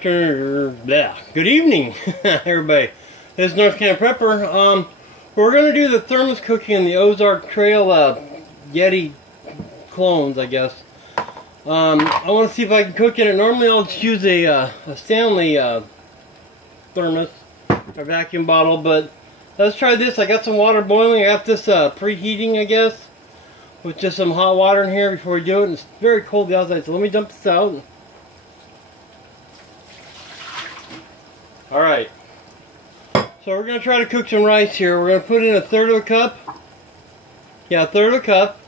Good evening, everybody. This is North Camp Prepper. We're going to do the Thermos cooking in the Ozark Trail Yeti clones, I guess. I want to see if I can cook in it. Normally I'll just use a Stanley thermos, or vacuum bottle, but let's try this. I got some water boiling. I got this preheating, I guess, with just some hot water in here before we do it. And it's very cold outside, so let me dump this out. Alright, so we're going to try to cook some rice here. We're going to put in a third of a cup. Yeah, a third of a cup.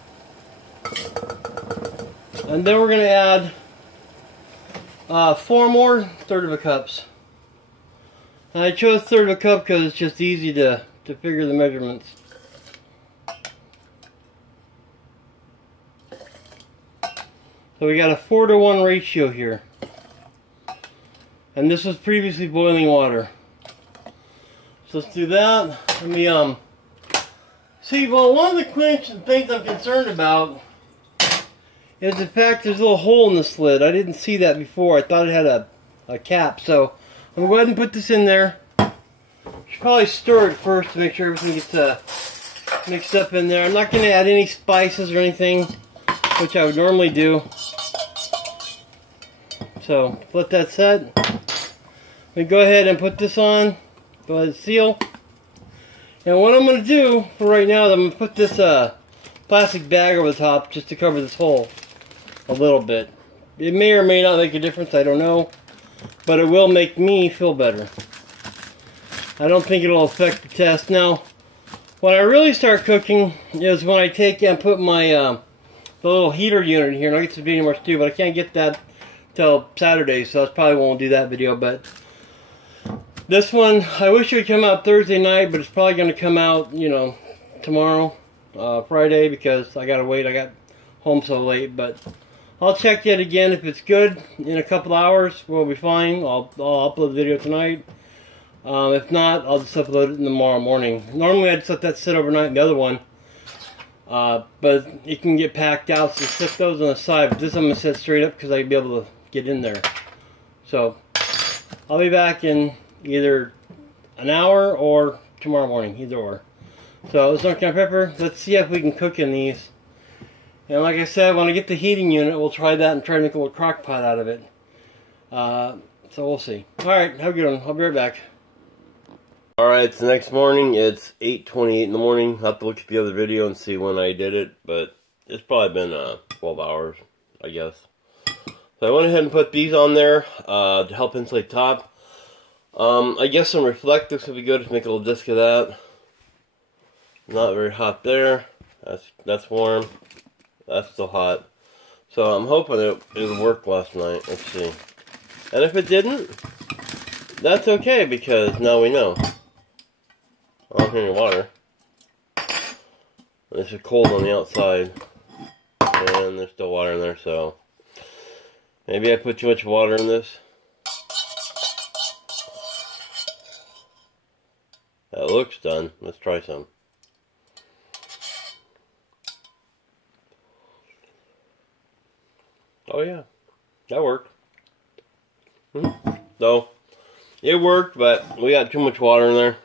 And then we're going to add 4 more third of a cups. And I chose third of a cup because it's just easy to figure the measurements. So we got a 4-to-1 ratio here. And this was previously boiling water. So let's do that. Let me see, well, one of the things I'm concerned about is the fact there's a little hole in the lid. I didn't see that before. I thought it had a cap. So I'm going to go ahead and put this in there. Should probably stir it first to make sure everything gets mixed up in there. I'm not going to add any spices or anything, which I would normally do. So let that set. We go ahead and put this on. Go ahead and seal. And what I'm going to do for right now is I'm going to put this plastic bag over the top just to cover this hole a little bit. It may or may not make a difference, I don't know. But it will make me feel better. I don't think it'll affect the test. Now, when I really start cooking is when I take and put my the little heater unit in here. And I'll get some video more stew, but I can't get that till Saturday, so I probably won't do that video. But this one, I wish it would come out Thursday night, but it's probably going to come out, you know, tomorrow, Friday, because I got to wait. I got home so late, but I'll check it again. If it's good in a couple hours, we'll be fine. I'll upload the video tonight. If not, I'll just upload it in tomorrow morning. Normally, I just let that sit overnight in the other one, but it can get packed out, so set those on the side. But this I'm going to set straight up because I'll be able to get in there. So I'll be back in either an hour or tomorrow morning, either or. So it's North Camp Prepper. Let's see if we can cook in these. And like I said, when I get the heating unit, we'll try that and try to make a little crock pot out of it. So we'll see. Alright, have a good one. I'll be right back. Alright, it's the next morning. It's 8:28 in the morning. I'll have to look at the other video and see when I did it, but it's probably been 12 hours, I guess. So I went ahead and put these on there to help insulate top. I guess some reflectives would be good to make a little disc of that. Not very hot there. That's warm. That's still hot. So I'm hoping it'll work last night. Let's see. And if it didn't, that's okay because now we know. I don't hear any water. It's cold on the outside. And there's still water in there, so maybe I put too much water in this. That looks done. Let's try some. Oh yeah, that worked. So, it worked, but we got too much water in there.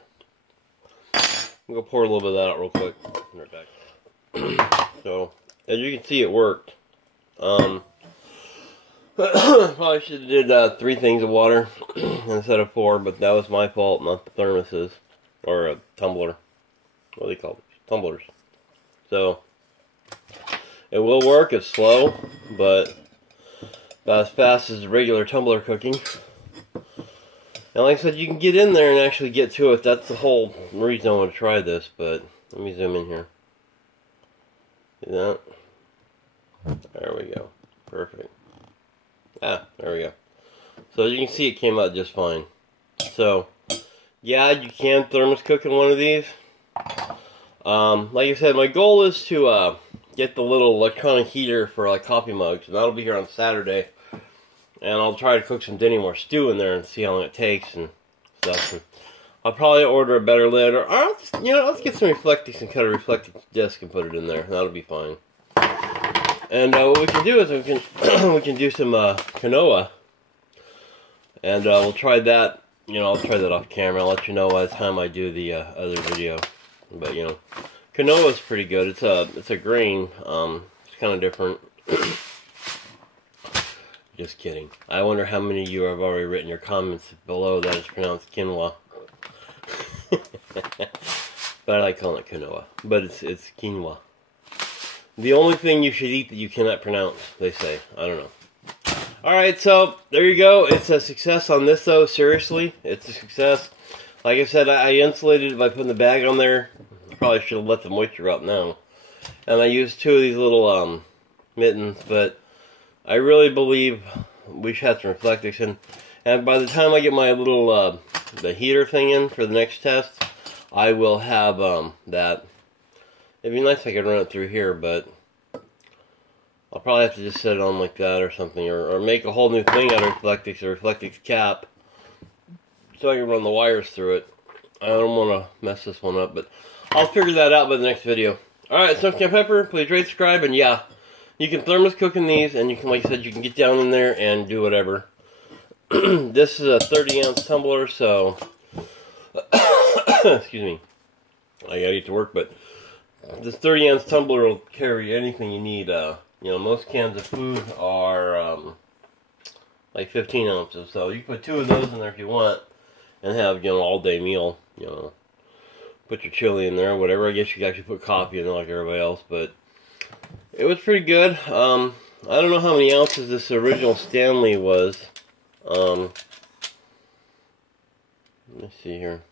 I'm going to pour a little bit of that out real quick. Right back. So, as you can see, it worked. Probably should have did 3 things of water instead of 4, but that was my fault, not the thermoses. Or a tumbler. What do they call it? Tumblers. So, it will work. It's slow, but about as fast as regular tumbler cooking. And like I said, you can get in there and actually get to it. That's the whole reason I want to try this, but let me zoom in here. See that? There we go. Perfect. Ah, there we go. So as you can see, it came out just fine. So, yeah, you can thermos cook in one of these. Like I said, my goal is to get the little electronic heater for like coffee mugs, and that'll be here on Saturday. And I'll try to cook some Denny more stew in there and see how long it takes and stuff. And I'll probably order a better lid, or you know, let's get some reflectors and cut a reflective disc and put it in there. That'll be fine. And what we can do is we can do some quinoa. And we'll try that. You know, I'll try that off camera. I'll let you know by the time I do the other video. But, you know, quinoa is pretty good. It's a grain. It's kind of different. Just kidding. I wonder how many of you have already written your comments below that it's pronounced quinoa. But I like calling it quinoa. But it's quinoa. The only thing you should eat that you cannot pronounce, they say. I don't know. Alright, so there you go. It's a success on this, though. Seriously, it's a success. Like I said, I insulated it by putting the bag on there. Probably should have let the moisture out now. And I used 2 of these little mittens, but I really believe we should have some reflectix. And by the time I get my little the heater thing in for the next test, I will have that. It'd be nice if I could run it through here, but I'll probably have to just set it on like that or something, or make a whole new thing out of reflectix, or reflectix cap, so I can run the wires through it. I don't want to mess this one up, but I'll figure that out by the next video. Alright, so Canned Pepper, please rate, subscribe, and yeah, you can thermos cook in these, and you can, like I said, you can get down in there and do whatever. This is a 30-ounce tumbler, so excuse me, I gotta get to work, but this 30-ounce tumbler will carry anything you need. You know, most cans of food are like 15 ounces, so you can put 2 of those in there if you want, and have, you know, all-day meal. You know, put your chili in there, whatever. I guess you could actually put coffee in there like everybody else, but it was pretty good. I don't know how many ounces this original Stanley was. Let's see here.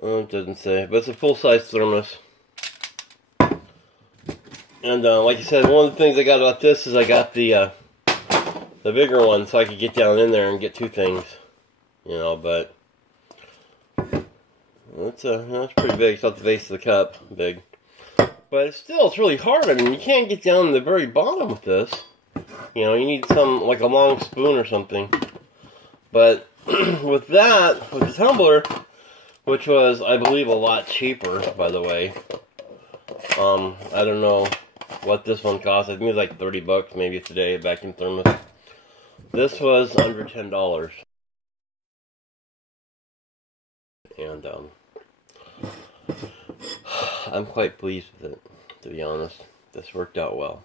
Oh, it doesn't say, but it's a full-size thermos. And like I said, one of the things I got about this is I got the bigger one, so I could get down in there and get 2 things. You know, but it's pretty big. It's not the base of the cup big, but it's really hard. I mean, you can't get down to the very bottom with this. You know, you need like a long spoon or something. But with the tumbler, which was, I believe, a lot cheaper, by the way. I don't know what this one cost. I think it was like 30 bucks maybe today, back in Thermos. This was under $10. And I'm quite pleased with it, to be honest. This worked out well.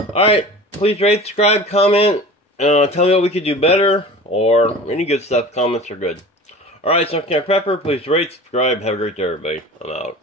Alright, please rate, subscribe, comment, tell me what we could do better, or any good stuff. Comments are good. Alright, so Canned Pepper, please rate, subscribe, have a great day, everybody. I'm out.